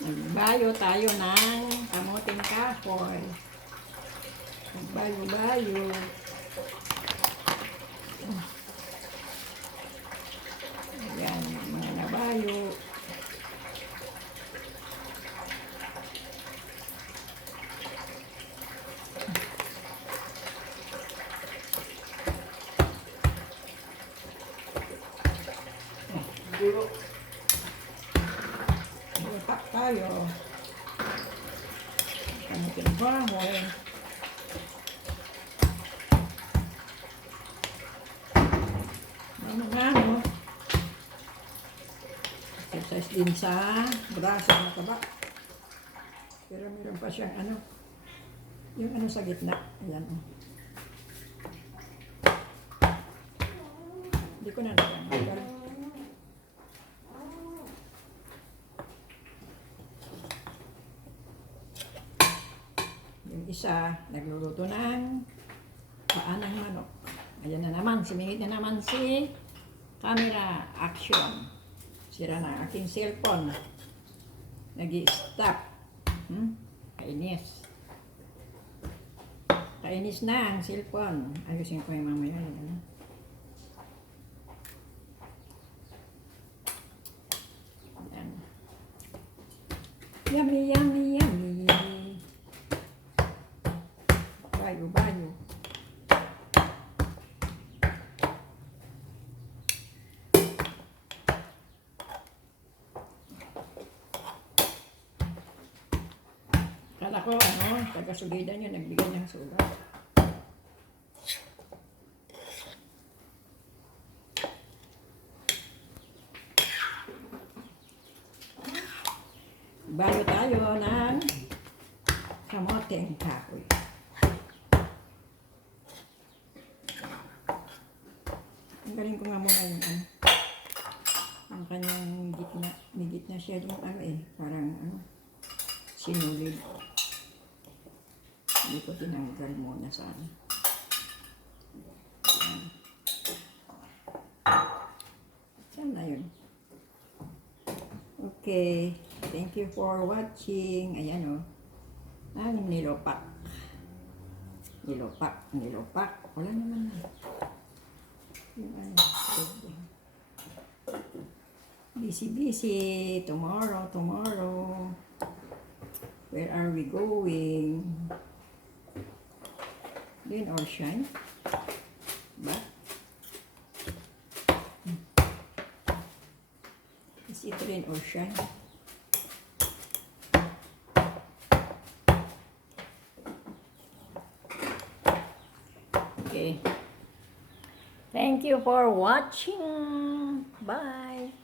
Nagbayo tayo ng kamuting kahoy. Nagbayo-bayo. Ayan, mga nabayo. Gulo. Lupak tayo. Kamuting kahoy. Ano? Exercise din sa braso ng taba. Pero meron pa siyang ano. Yung ano sa gitna. Ayan o. Hindi ko na nagkakagal. Yung isa, nagluluto ng paa ng manok. Ayan na naman, sumingit na naman si camera action. Sira na aking cellphone. Nag-i-stop. Kainis. Kainis na ang cellphone. Ayusin ko yung mamaya. Ayan. Yummy, yummy, yummy. Bayo-bayo. Kala ko, taga-sulidan yun, nagbigay ng sugat. Bayo tayo ng kamoteng kahoy. Ang galing ko nga muna yung ang kanyang gitna. May gitna siya yung parang sinulid. Hindi ko tinanggal muna sana. Saan na yun? Okay. Thank you for watching. Ayan o. Nilopak. Nilopak. Wala naman na. Yung busy. Tomorrow. Where are we going? Rain or shine? Ba? Is it rain or shine? Okay. Thank you for watching. Bye.